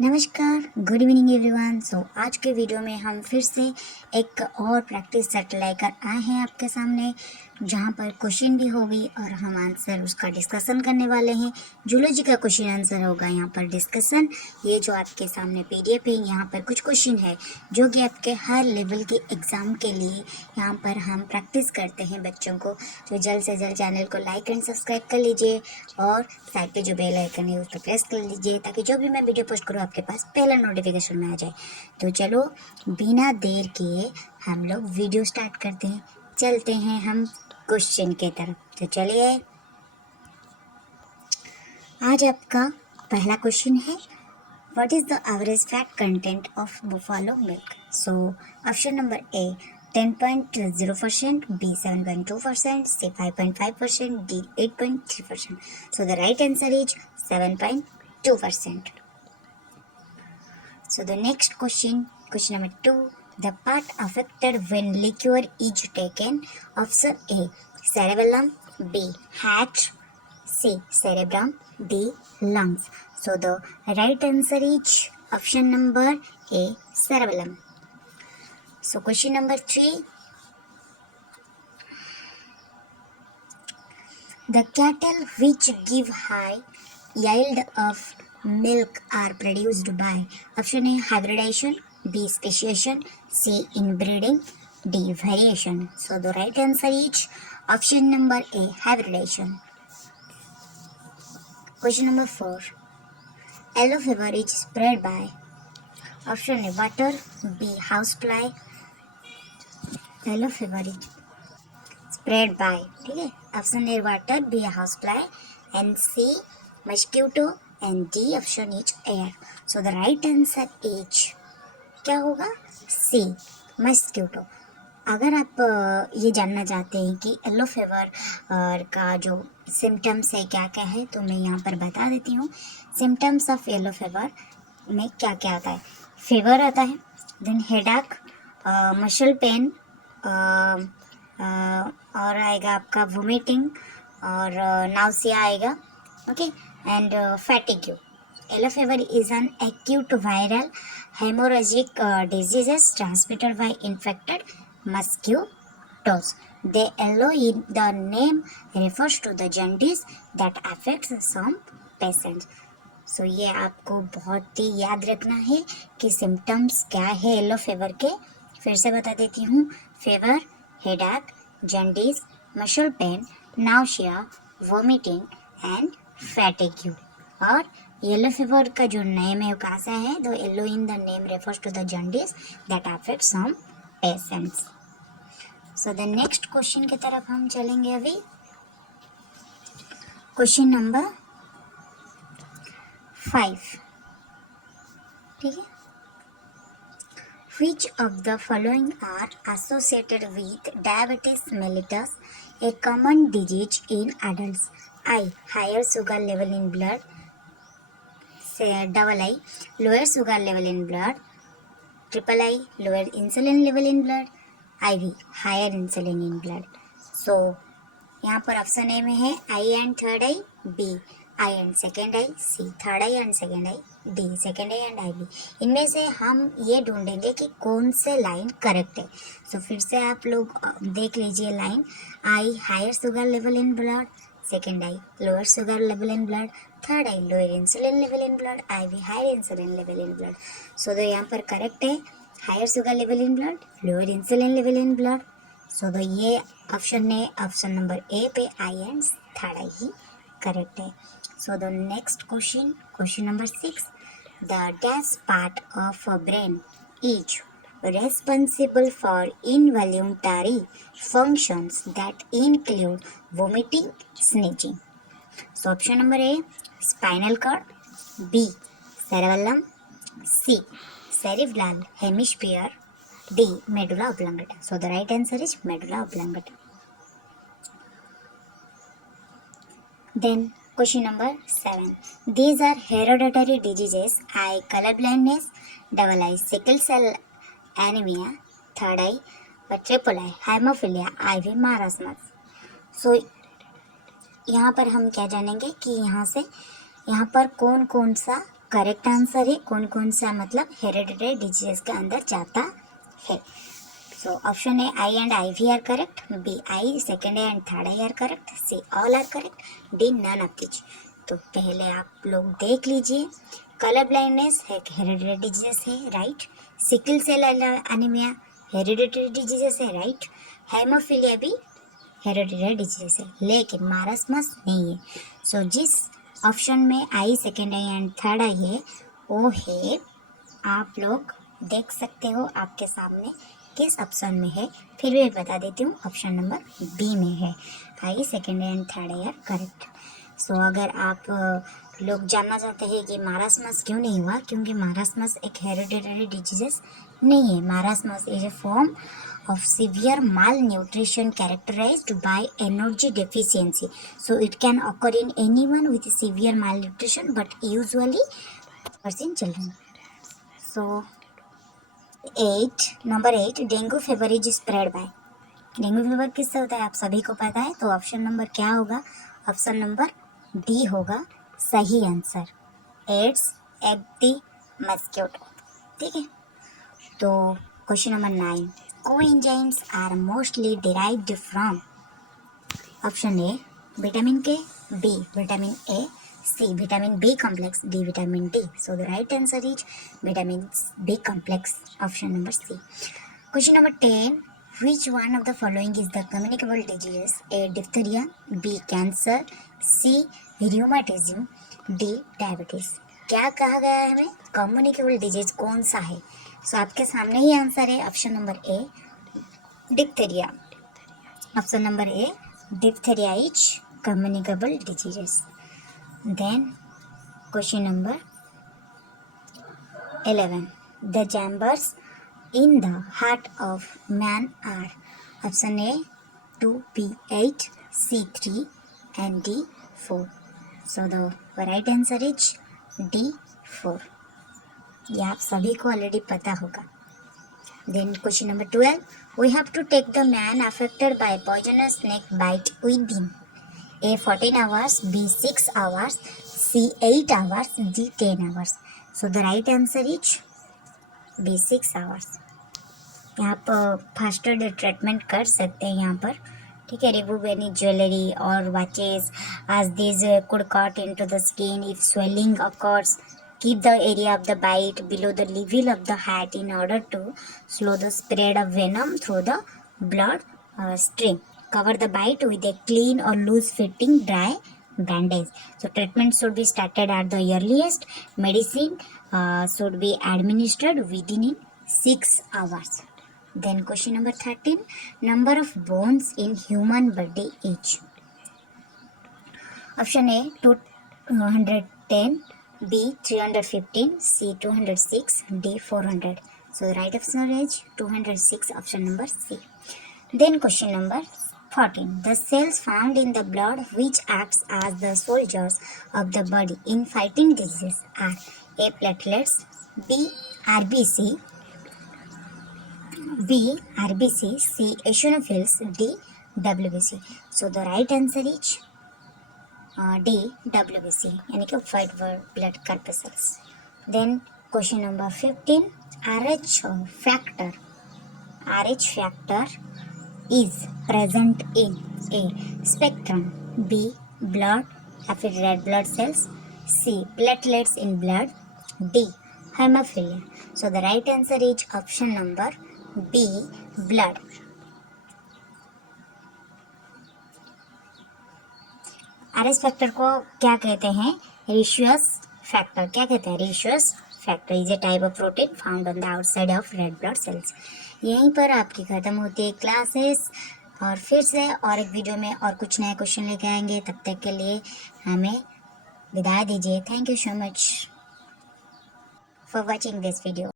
नमस्कार, good evening everyone. आज के वीडियो में हम फिर से एक और प्रैक्टिस सेट लेकर आए हैं आपके सामने, जहां पर क्वेश्चन भी होगी और हम आंसर उसका डिस्कशन करने वाले हैं। जूलॉजी का क्वेश्चन आंसर होगा यहाँ पर डिस्कशन। ये जो आपके सामने पीडीएफ है, यहाँ पर कुछ क्वेश्चन है जो कि आपके हर लेवल के एग्ज़ाम के लिए यहाँ पर हम प्रैक्टिस करते हैं बच्चों को। तो जल्द से जल्द चैनल को लाइक एंड सब्सक्राइब कर लीजिए और साइड पे जो बेल आइकन है उस पर प्रेस कर लीजिए, ताकि जो भी मैं वीडियो पोस्ट करूँ आपके पास पहला नोटिफिकेशन में आ जाए। तो चलो बिना देर किए हम लोग वीडियो स्टार्ट करते हैं, चलते हैं हम क्वेश्चन के तरफ। तो चलिए, आज आपका पहला क्वेश्चन है, what is the average fat content of buffalo milk? So option number A 10.0%, B 7.2%, C 5.5%, D 8.3%. So the right answer is 7.2%. So the next question number 2, the part affected when liquor is taken. Option A cerebellum, B heart, C cerebrum, D lungs. So the right answer is option number A cerebellum. So question number 3, the cattle which give high yield of milk are produced by. Option A hybridization, B speciation, C inbreeding, D variation. So the right answer is option number A hybridization. Question number 4, yellow fever is spread by. Option A water, B housefly. yellow fever is spread by, ठीक है, option A water, B house fly and C mosquito and D option is air. So the right answer is क्या होगा? C mosquito. अगर आप ये जानना चाहते हैं कि येलो फीवर का जो सिम्टम्स है क्या क्या है, तो मैं यहाँ पर बता देती हूँ। सिम्टम्स ऑफ येलो फीवर में क्या क्या आता है? फीवर आता है, देन हेडेक, मसल पेन, और आएगा आपका वोमिटिंग और नाउसिया आएगा, okay, and fatigue. Yellow fever is an acute viral haemorrhagic diseases transmitted by infected mosquitoes. The yellow in the name refers to the jaundice that affects some patients. So ये आपको बहुत ही याद रखना है कि सिम्टम्स क्या है येलो फीवर के। फिर से बता देती हूँ, fever, headache, jaundice, muscle pain, nausea, vomiting and fatigue. और येलो फीवर का जो नेम है वो कैसा है? The yellow in the name refers to the jaundice that affect some patients. So the next question की तरफ हम चलेंगे अभी। क्वेश्चन नंबर 5, ठीक है, which of the following are associated with diabetes mellitus, a common disease in adults? I higher sugar level in blood, say double I lower sugar level in blood, triple I lower insulin level in blood, IV higher insulin in blood. So यहाँ पर option A में है I and third I, B I and second I, C third I and second I, D second I and I B. इनमें से हम ये ढूंढेंगे कि कौन से लाइन करेक्ट है। सो फिर से आप लोग देख लीजिए line, I higher sugar level in blood, second I lower sugar level in blood, third I lower insulin level in blood, I V higher insulin level in blood. So तो यहाँ पर करेक्ट है higher sugar level in blood, lower insulin level in blood. So तो ये option है, option number A पे I and third I ही correct है। So the next question, question number 6, the dash part of a brain is responsible for involuntary functions that include vomiting, sneezing. So option number A spinal cord, B cerebellum, C cerebral hemisphere, D medulla oblongata. So the right answer is medulla oblongata. Then question number 7, these are hereditary diseases: eye color blindness, double eye sickle cell anemia, third I और triple आई हाइमोफिलिया, IV मारास्मस। सो यहाँ पर हम क्या जानेंगे कि यहाँ से यहाँ पर कौन कौन सा करेक्ट आंसर है, कौन कौन सा मतलब हेरिडिटरी डिजीजेस के अंदर जाता है। So option A I and IV are correct, B I second A and third I are correct, C all are correct, D none of this. तो पहले आप लोग देख लीजिए, कलर ब्लाइंडनेस एक हेरिडिटरी डिजीजेस है, right. Sickle cell anaemia hereditary diseases है, right. Haemophilia भी हेरिडिटरी डिजीजेस है, लेकिन मारस्मस नहीं है। सो जिस ऑप्शन में I second I and third I है वो है, आप लोग देख सकते हो आपके सामने किस ऑप्शन में है, फिर भी बता देती हूँ, ऑप्शन नंबर बी में है। I second and third I are correct. So अगर आप लोग जानना चाहते हैं कि मारास्मस क्यों नहीं हुआ, क्योंकि मारास्मस एक हेरिडिटरी डिजीजेस नहीं है। मारास्मस is a form of severe malnutrition characterized by energy deficiency. So it can occur in anyone with severe malnutrition, but usually occurs in children. So number 8, dengue fever is spread by. Dengue fever किससे होता है आप सभी को पता है, तो option number क्या होगा, ऑप्शन नंबर डी होगा सही आंसर, एड्स एक्टी मस्किटो। ठीक है, तो question number 9, coenzymes are mostly derived from option A vitamin K, B vitamin A, C vitamin B complex, D vitamin D. So the right answer is vitamin B complex, option number C. Question number 10, which one of the following is the communicable disease? A diphtheria, B cancer, C rheumatism, D diabetes. क्या कहा गया है हमें, communicable disease कौन सा है। So आपके सामने ही आंसर है, option number A diphtheria. Option number A diphtheria is communicable diseases. Then question number 11, the chambers in the heart of man are, option A 2, B8, C3 and D4. So the right answer is D4। ये आप सभी को already पता होगा। Then question number 12, we have to take the man affected by poisonous snake bite within A 14 hours, B 6 hours, C 8 hours, D 10 hours. So the right answer is B 6 hours। आप faster treatment कर सकते हैं यहाँ पर, ठीक है। Remove any jewellery और watches as these could cut into the skin if swelling occurs. Keep the area of the bite below the level of the heart in order to slow the spread of venom through the blood stream. Cover the bite with a clean or loose-fitting dry bandage. So treatment should be started at the earliest. Medicine should be administered within 6 hours. Then question number 13, number of bones in human body is. Option A 210, B 315, C 206, D 400. So the right answer is 206, option number C. Then question number 14, the cells found in the blood which acts as the soldiers of the body in fighting disease are A platelets, B RBC, B RBC, C eosinophils, D WBC. So the right answer is D WBC, यानी कि white blood corpuscles. Then question number 15, RH factor is present in A spectrum, B blood या फिर red blood cells, C platelets in blood, D hemophilia. So the right answer is option number B blood. RS factor को क्या कहते हैं, rhesus factor. क्या कहते हैं, rhesus factor is a type of protein found on the outside of red blood cells. यहीं पर आपकी ख़त्म होती है क्लासेस, और फिर से और एक वीडियो में और कुछ नए क्वेश्चन लेके आएंगे। तब तक के लिए हमें विदाई दीजिए। Thank you so much for watching this video.